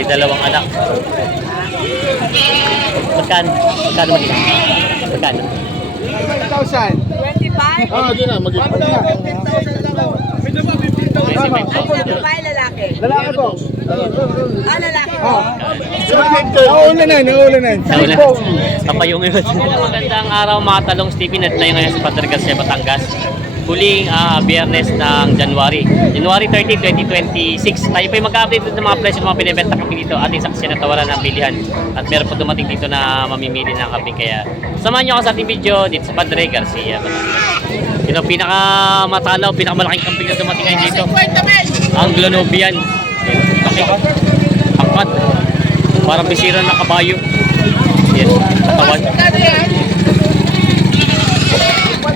May dalawang anak. Magkano? Magkano mag-ina? Magkano? 1,000. 25? Ah, di na. Mag-ipon na. 15,000 lang ako. Babae, lalaki? Lalaki po. Lalaki. Naulanan. Kapayong yun. Magandang araw mga talong Stephen at tayo ngayon sa Padre Garcia, Batangas. Huling biyernes ng January 30, 2026. Tayo po yung mag-update ng mga presyo ng mga binibenta kami dito. Ating saksiyan at tawaran ng bilihan. At meron po dumating dito na mamimili ng kambing. Kaya samahan nyo ako sa ating video dito sa Padre Garcia, Batangas. Yun ang pinakamatalaw, pinakamalaking kambing na dumating ngayon dito. Ang Glonovian. Laki. Angkat. Parang bisira na kabayo. Yan. Katawan.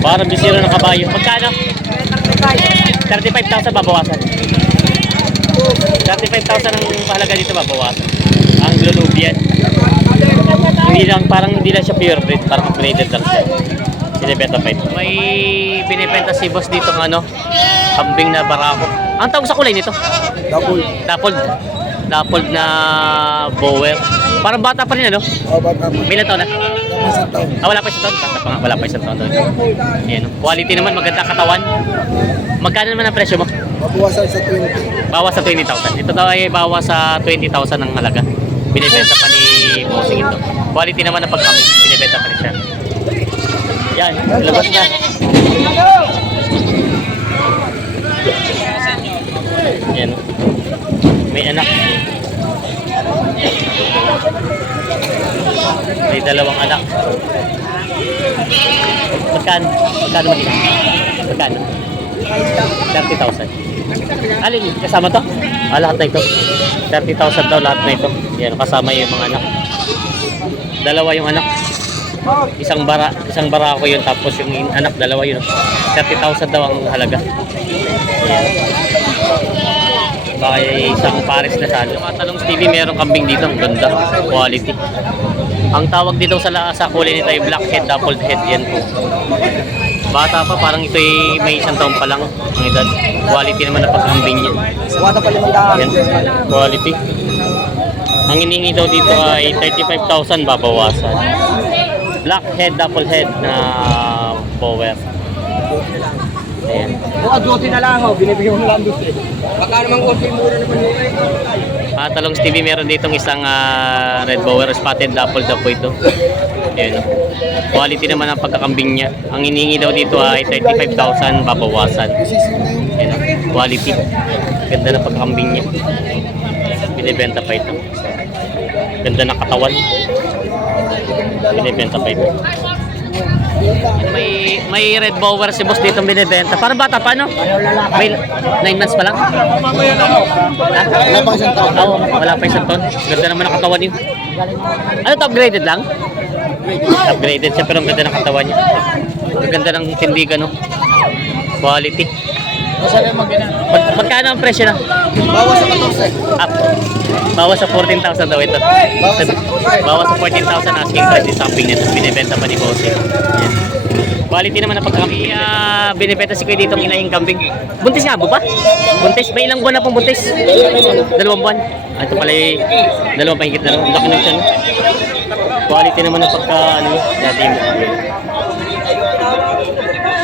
Parang bisira na kabayo. Magkano? 35,000 babawasan. 35,000 ang pahalaga dito babawasan. Ang Glonovian. Hindi lang siya pure breed. Parang upgraded lang siya. Sinibenta pa ito. May binibenta si boss dito ng kambing na barako. Ang tawag sa kulay nito? Dappled na bower. Parang bata pa rin ano? Oh, bata mo. May ilang taon na? Isang taon. Wala pa isang taon? Bata pa nga, wala pa isang taon doon. Ayan. Quality naman, maganda katawan. Magkano naman ang presyo mo? Mabuwasan sa 20. Bawas sa 20,000. Ito daw ay bawas sa 20,000 ang halaga. Binibenta pa ni bossing ito. Quality naman ang pagkambing. Binibenta pa rin siya. Yan, labas na. Yan. May anak. May dalawang anak. Magkano? Magkano mag-ina? Magkano? 30,000. Alin? Kasama to? Lahat na ito. 30,000 daw lahat na ito. Yan, kasama yung mga anak. Dalawa yung anak. Isang bara ako yun, tapos yung anak dalawa yun. 30,000 daw ang halaga. Ayan. Baka isang pares na salo. Matalong TV, merong kambing dito, ang ganda, quality. Ang tawag dito sa kulay nito ay blackhead, dappled head, yan po. Bata pa, parang ito ay may isang taon pa lang ang edad. Quality naman na pagkambing niya. Yan, quality. Ang hinihingi daw dito ay 35,000 babawasan. Black head, double head na power. Ayan. Baka duty na lang ako. Binibigyan mo lang duty. Baka naman konti mura naman yun. Talong TV, meron ditong isang red bower, spotted double po ito. Ayan. Quality naman ang pagkakambing niya. Ang hinihingi daw dito ay 35,000 babawasan. Ayan. Quality. Ganda na pagkakambing niya. Binibenta pa ito. Ganda na katawan. Binibenta pa ito. May red bower si boss dito binibenta. Parang bata pa, no? May 9 months pa lang. Wala pang isang taon. Oo, wala pa isang taon. Ganda naman ang katawan niya. Ano to, upgraded lang? Upgraded siya, pero ang ganda ng katawan niya. Ang ganda ng tindigan, no? Quality. Magkano ang presyo na? Bawas sa 14. Up. Bawas sa 14,000 daw ito. Bawas sa 14,000 asking price is something nito. Binibenta pa ni Bossing. Yan. Quality naman na pagkakambing. Binibenta si Kuya dito ng inahing kambing. Buntis nga po ba? Buntis? May ilang buwan na pong buntis? 2 buwan. Ito pala yung 2 pahigit na lang. Laki na siya. No? Quality naman na dati mo.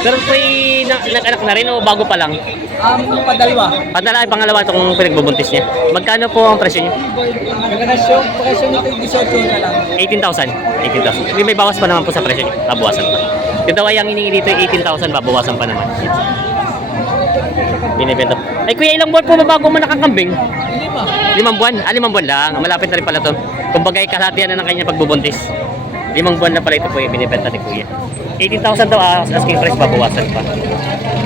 Pero may nag-anak na rin o bago pa lang? Padalwa. Padala ay pangalawa itong pinagbubuntis niya. Magkano po ang presyo niya? Presyo nito 18 na lang. 18,000. 18,000. May bawas pa naman po sa presyo niya. Babawasan pa. Ito daw ay ang hiningi dito 18,000, babawasan pa naman. Binibenta. Ay kuya, ilang buwan po mabago mo nakakambing? 5 buwan? 5 buwan lang. Malapit na rin pala to. Kumbaga kalahatian na ng kanya pagbubuntis. 5 buwan na pala ito po yung binibenta ni kuya. 18,000 daw asking price, babawasan pa.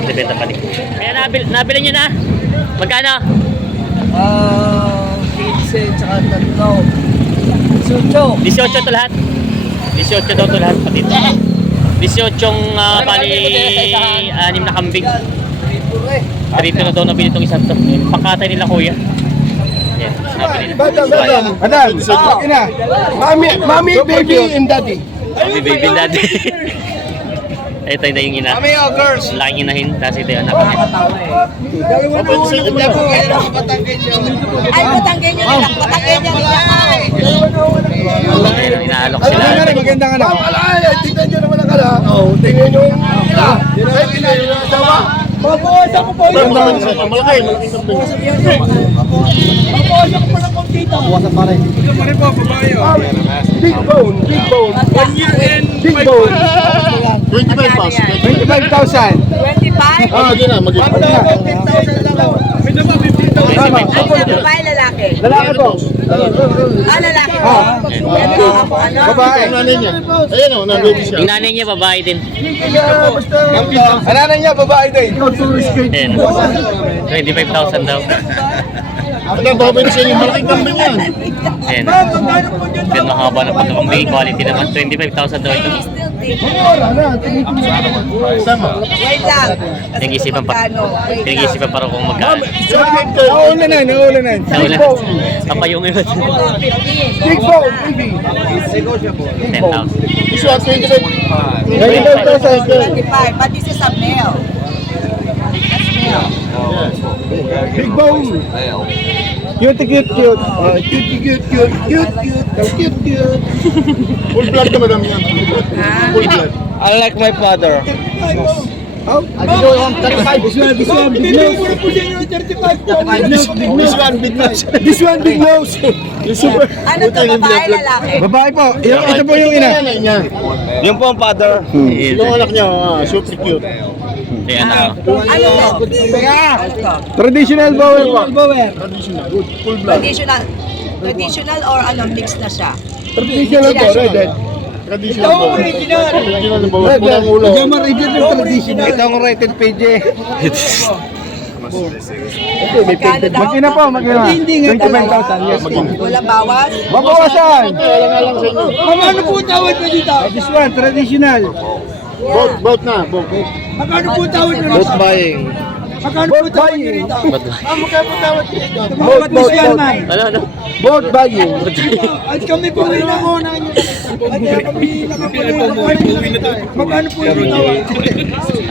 Binibenta pa ni kuya. Kaya nabili nyo na. Magkano? 15 tsaka 3. 18 to lahat. 18 daw to lahat pati ito. 18 bali 6 na kambing. Dito na daw nabili itong isang to. Pakatay nila kuya. Yan, nabili na. Adan, ina. Mami, baby, and daddy. Mami, baby, daddy. Ito na yung ina. Kami oh, girls. Laking inahin, tapos ito yung anak niya. Ay, Batanggenyo nila. Batanggenyo nila. Ayun, inaalok sila. Magandang anak. Alay, tingnan nyo naman ang ala. Oo, tingnan nyo yung ala. Ay, tingnan nyo yung asawa. Mabuhasan ko po yun. Malaki, malaking kambing. Mabuhasan ko po ng kontita. Mabuhasan pa rin. Ito pa rin po, babae. Big bone, big bone. 1 year and big bone. 25 pounds. 25,000. 25? Ah, di na, mag-ipon na. 15,000 lang. May naman, 15,000. Ang babae, lalaki. Lalaki po. Ah, lalaki po. Ano ako, ano? Babae. Ang nanay niya. Ayan o, na-baby siya. Yung nanay niya, babae din. Ang nanay niya, babae din. Ayun. 25,000 daw. Ang babae na siya yung malaking kambing yan. Ayun. Yan, mahaba na pagkakambing. Quality naman. 25,000 daw ito. Sama. Wait lang. Pinag-isipan pa. Magkano? Wait lang. Pinag-isipan pa rin kung magkano. Naulanan, naulanan. Sa ulan. Kapayong yun. 15. Big bone, baby. 10,000. This one, 25,000. 25. But this is a male. Big bone. Cute, cute, cute. Cute, cute, cute, cute, cute, cute. Full blood na madam yan. Full blood. Unlike my father. Oh, I go on 35. This one, big nose. This one, big nose. Ano to, babae, lalaki? Babae po. Ito po yung ina. Yung po ang father. Yung anak niya, super cute. Ayan na. Ano to? Ano to? Traditional bower po. Full blood. Traditional. Traditional or ano, mix na siya? Traditional po, red. Traditional bower. Original bower. Pulang ulo. Ito ang rated PJ. Magkano daw? Magkina po, magkina. 25,000. Yes, Walang bawas? Mabawasan! Ano po tawad na dito? This one, traditional. Boat na, boat. Magkano po tawad nyo dito? Both buying. Magkano po tawad nyo dito? Magkano po tawad nyo dito? Boat, Ano, ano? boat buying. At kami po rin ako na magkano po yung tawad?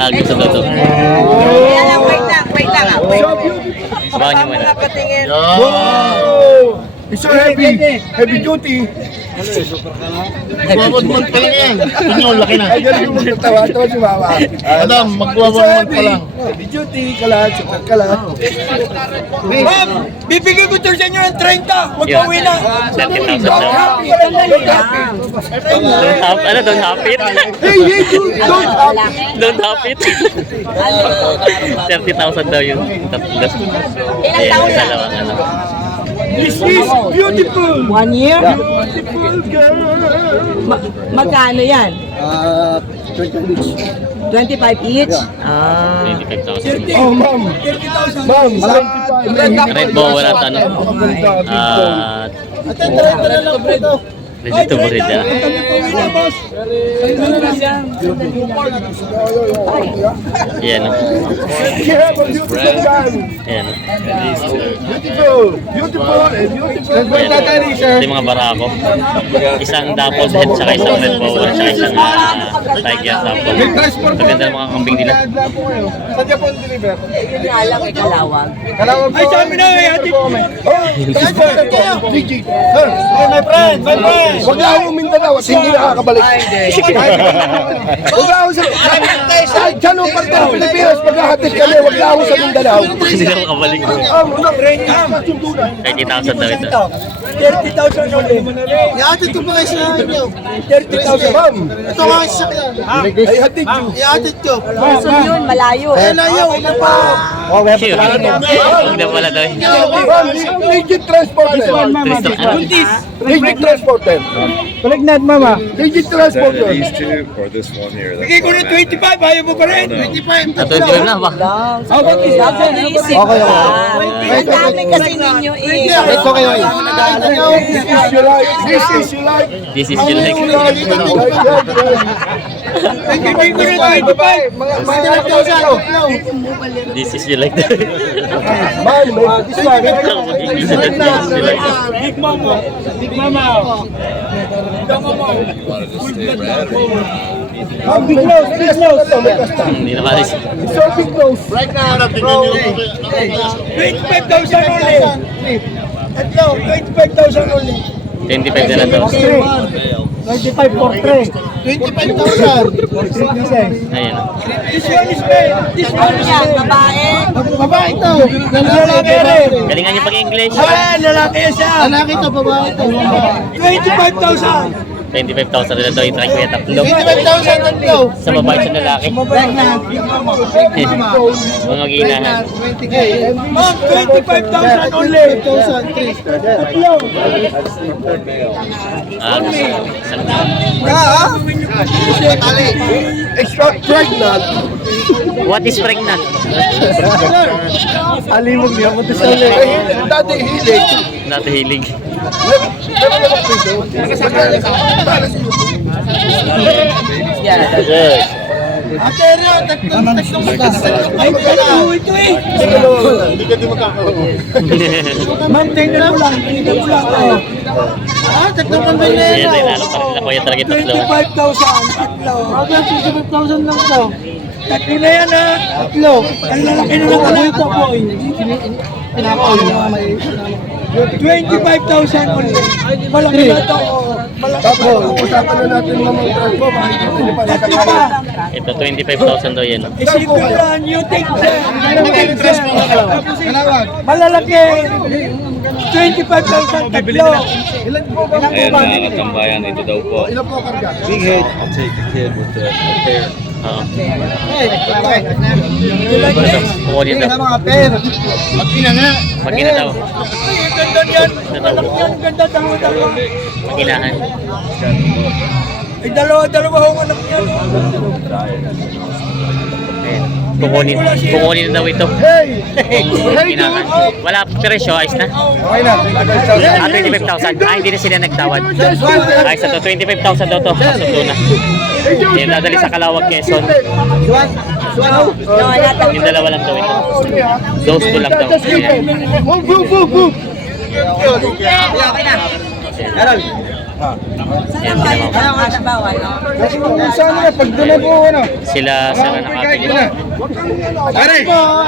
Ah, gusto daw to. Kaya lang, wait lang, wait lang. Sabahan niyo muna. Patingin. Wow! It's so heavy. Heavy duty. Magwawag month pa lang yan. Inyo, laki na. Ay, galing yung magtatawa. Ito si Mama. Madam, magwawag month pa lang. Heavy duty, kalat, super kalat. Ma'am, bibigyan ko to sa inyo ng 30. Mag-uwi na. 30,000 daw. Ano, don't hapit? Hey, hey, dude, don't up. Don't hapit? 30,000 daw yung tatlo. Ilang taon na? Dalawang ano. This is beautiful. 1 year? Beautiful girl. Magkano yan? 25 each. 25 each? Ah. 25,000. Oh, ma'am. 30,000. Ma'am, Red bower at ano? At ready to breed na. Yan. Yeah, but beautiful girl. Yan. Beautiful. Beautiful and beautiful. Ito yung mga barako. Isang dappled head, saka isang red bower, saka isang tiger dappled. Maganda ng mga kambing nila. Saan niya po ang deliver? Yun nga lang ay kalawag. Kalawag po. Ay, sabi na, ay, ati. Gigi. Sir, my friend, my friend. Huwag na akong Mindanao at hindi nakakabalik. Huwag na ako sa... Kahit saan ang parte ng Pilipinas, maghahatid kami, huwag na ako sa Mindanao. Hindi na makabalik. Kaya 10,000 daw ito. 30,000 ulit. Ihatid ko pa kayo sa inyo. 30,000. Ma'am, ito nga sa sakyan. Ay, hatid ko. Ihatid ko. So yun, malayo. Layo, ina pa. Huwag na pala daw. Ma'am, legit transporter. Legit transporter. Balignad, mama. Legit transporter. These two or this one here. Bigay ko na 25, ayaw mo pa rin. 25. At 25 na ba? Isip Okay, ka. okay. Ang dami kasi ninyo eh. Ito kayo. This is your life. This is your life. This is your like. Bigay ko na 25. This is your like. Ma'am, this one. This is your like. Big Mama. Big Mama. Wanted to stay red. Big nose, big nose. Hindi na malis. So big nose. Right now, 25,000 only. Tatlo, 25,000 only. 25 na lang to. 95 for 3. 25,000. For 3 pieces. Ayan. This one is male. This one is Yan, male. babae. Babae ito. Lalaki rin. Galingan niyo pag-English. Ah, lalaki yan siya. Lalaki ito, babae ito. 25,000. 25,000 na lang to. I-try ko yung tatlo. 25,000 tatlo. Sa babae sa lalaki. Mga ginahan. 20K. Ma'am, 25,000 only. 25,000. Tatlo. Ah, Extra pregnant. what is pregnant? Alimog niya mo sa ulit. Dati hilig. Natahilig. Yes. Atero, tatlong ay, tatlo ito eh. Hindi ka di makakaroon. Ma'am, tingnan mo lang. Tingnan mo lang. Oh. Ah, tatlong kambing na Ayan, yan. tayo lalo pa rin na kuya talaga yung tatlo. 25,000. Tatlo. 25,000 lang daw. Tatlo na yan ha. Tatlo. Ang lalaki na lang pala ito po. 25,000 only. Malaki na ito. Oh. Malaki na Tapos, ito. usapan na natin ng mga transpo. Tatlo pa. Ito, 25,000 daw yan. Isipin mo lang, you take malalaki. 25,000 tatlo. Ilan po ba? Ayan, mga katambayan, ito daw po. Ilan po karga? Big head. I'll take the kid with the hair. Oo. Ilan yan? Kukunin daw. mga pair. Mag-ina nga. Mag-ina daw. Ay, ang ganda niyan. Malaki yan, ang ganda. Dalawa. Mag-inahan. Ay, dalawa hong anak niya. Ayan. Kukunin na daw ito. Hey! Kung inahan. Wala presyo, ayos na. Okay na, 25,000. 25,000. Ah, hindi na sila nagtawad. Ayos na to, 25,000 daw to. Kasundo na. Yan, dadali sa Calawag, Quezon. Yung dalawa lang daw ito. Those two lang daw. Ayan. Move, move, move, move! Yan, sila mga. Kasi kung saan na, pag doon na po, ano? Sila nakapili. Pare!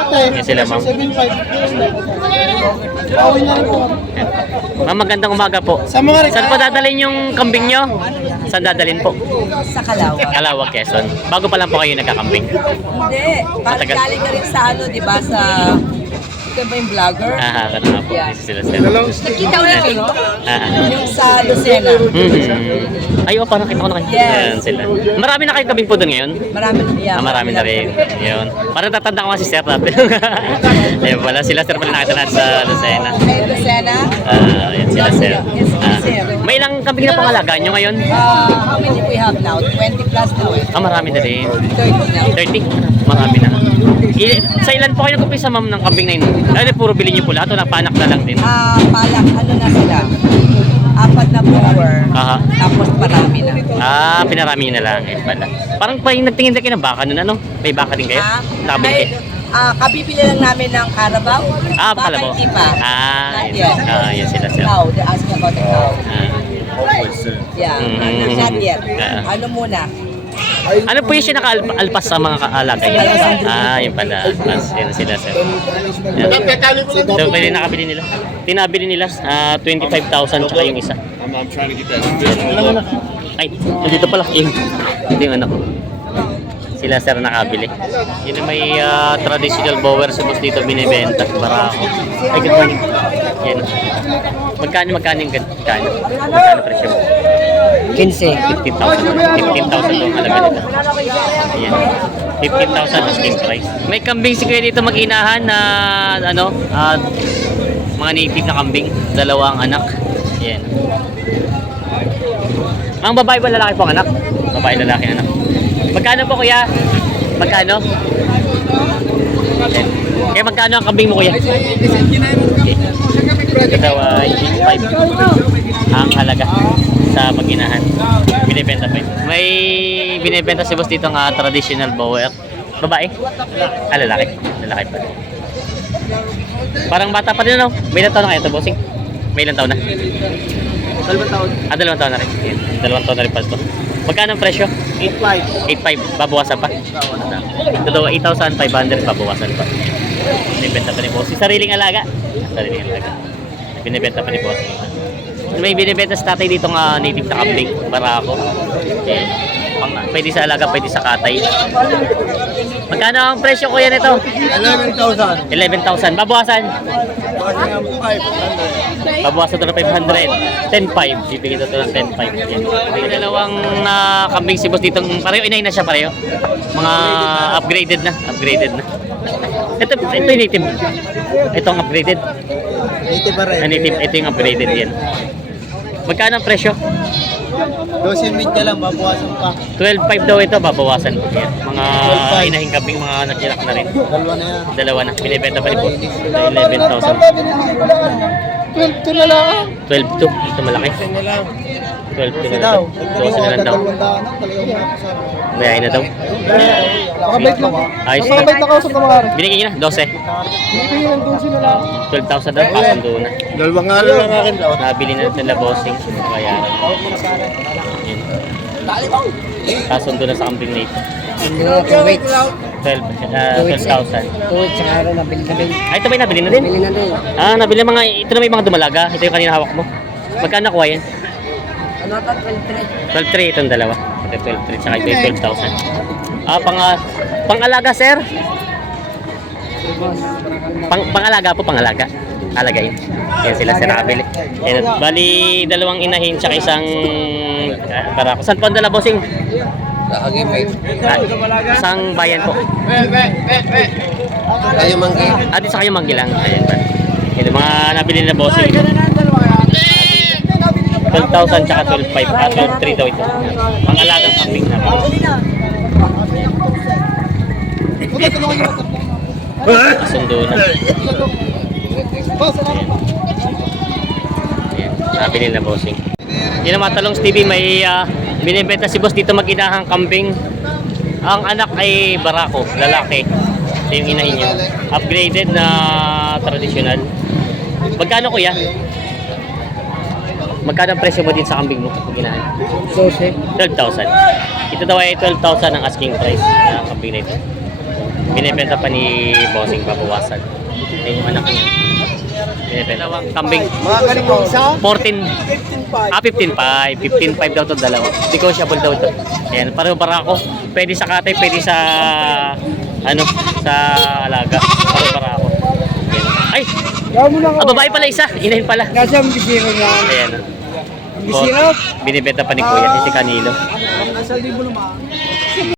Yan sila, ma'am. Bawin na rin po. Yan. Ma'am, magandang umaga po. Sa mga Saan po dadalhin yung kambing nyo? Saan dadalhin po? Sa Calawag. Calawag, Quezon. Bago pa lang po kayo nagkakambing. Hindi. Parang Matagal. galing ka rin sa ano, di ba? Sa... Ito ba yung vlogger? Ah, ganun nga po. Yan. Sila sila. Nakita ko na kayo? Ah. Yung sa Lucena. Ay, oh, parang kita ko na kayo. Yes. Ayan sila. Marami na kayong kambing po doon ngayon? Marami na yan. Marami na rin. Yun. Parang tatanda ko nga si Sir natin. Ayun pala, sila Sir pala nakita natin sa Lucena. Ay, Lucena. Ayan sila Sir. Yes, Sir. May ilang kambing na pangalagaan nyo ngayon? How many we have now? 20 plus now eh. Marami na rin. 30 now. 30? Marami na. Sa ilan po kayo nag-umpisa ma'am ng kambing na yun? Ay, puro bilhin niyo po lahat o napanak na lang din? Palak, ano na sila? 4 na power. Aha. Tapos parami na. Pinarami niyo na lang. Eh, pala. Parang pa yung nagtingin din kayo ng baka nun, ano? May baka din kayo? Nakabili Ay, kayo? kabibili lang namin ng Carabao. Baka Kalabaw. hindi pa. Not Yun. yet. Yun sila sir. Cow, they're asking about the cow. Yeah, Mm. not yet. Ah. Ano muna? Ano po yung siya naka-alpas sa mga kaalagay? Yun pala. Alpas. Yun sila sir. Yan. So, pwede nakabili nila. Tinabili nila 25,000 tsaka yung isa. I'm trying to get that. Ay, nandito pala. Yung, ito yung anak ko. Sila sir nakabili. Yun yung may traditional bower supposed dito binibenta. Para ako. Ay, good morning. Yan. Magkano yung magkano presyo mo? 15. 15,000 itong halaga nito. Ayan. 15,000 asking price. May kambing si Kuya dito mag-inahan na mga native na kambing. Dalawang anak. Ayan. Ang babae ba lalaki po ang anak? Babae lalaki ang anak. Magkano po kuya? Magkano? Ayan. Kaya magkano ang kambing mo kuya? Ito ay 85 ang halaga sa mag-inahan. Binibenta pa yun. May binibenta si boss dito ng traditional bower. Babae? Lalaki. Lalaki pa. Parang bata pa din ano? May ilang taon na kayo ito, bossing? May ilang taon na? 2 taon. 2 taon na rin. Yan. 2 taon na rin pa ito. Magkano ang presyo? 8.5. 8.5, babawasan pa. Ito daw, 8,500, babawasan pa. Binibenta pa ni boss. Sariling alaga. Sariling alaga. Binibenta pa ni boss. May binibenta sa tatay dito nga native na kambing, barako. Yan. Pwede sa alaga, pwede sa katay. Magkano ang presyo kuya nito? 11,000. 11,000. Babawasan. Babawasan ito ng 500. 10,500. Bibigyan ito ng 10,500. Yan. May dalawang kambing si boss dito. Pareho, inahin na siya pareho. Mga upgraded na. Upgraded na. Ito yung native. Ito ang upgraded. Native pa rin. Native. Ito yung upgraded yan. Magkano ang presyo? 12 min ka lang, babawasan pa. 12,500 daw ito, babawasan po yan. Mga inahing kambing, mga naginak na rin. Dalawa na yan. Dalawa na, binibenta pa rin po. 11,000. 12 na lang. 12,200. Ito malaki. 12,200 na lang. 12 na lang daw. Bayain na daw. Nakabait lang. Ayos na. Nakabait na kausap na mga rin. Binigyan niyo na, 12. Binigyan ng 12 na lang. 12,000 daw, pasundo na. Dalawa nga lang akin daw. Nabili na nila bossing. Bayaran. Yun. Kasundo na sa kambing na ito. 12,000. Ay, ito ba yung nabili na din? Ah, nabili mga, ito na may mga dumalaga. Ito yung kanina hawak mo. Magkano nakuha yan? 12,300 itong dalawa. Ito 12,300 tsaka ito yung 12,000. Ah, pang-alaga sir? Pang-alaga po, pang-alaga. Alagay. Yan sila sir nakabili. Yan, bali, dalawang inahin tsaka isang para ko. Saan po ang dala bossing? Isang bayan po. Tayo manggi. At isa kayo manggilang. Ayan ba? Yung mga nabili na bossing. 12,000 tsaka 12,500. 12,300 daw ito. Pang-alagang kambing na. Sundo na. Ayan. Nabili na bossing. Yun ang Matalongs TV. May binibenta si boss dito mag-inahang kambing. Ang anak ay barako, lalaki. Ito yung inahin niya. Upgraded na traditional. Magkano kuya? Magkano ang presyo mo din sa kambing mo? Pag-inahan? 12,000. Ito daw ay 12,000 ang asking price ng kambing na ito. Binibenta pa ni bossing, babawasan. Ito yung anak niya. Binibenta. Dalawang kambing. Mga galing mo isa? 14. 15,500. 15,500 daw ito dalawa. Negotiable daw ito. Ayan, pareho barako. Pwede sa katay, pwede sa sa alaga. Pareho barako. Ayan. Ay! Babae pala isa. Inahin pala. Kasi ang bisiro niya. Ayan. Bisiro? Binibenta pa ni Kuya si Canilo. Nasa libo naman.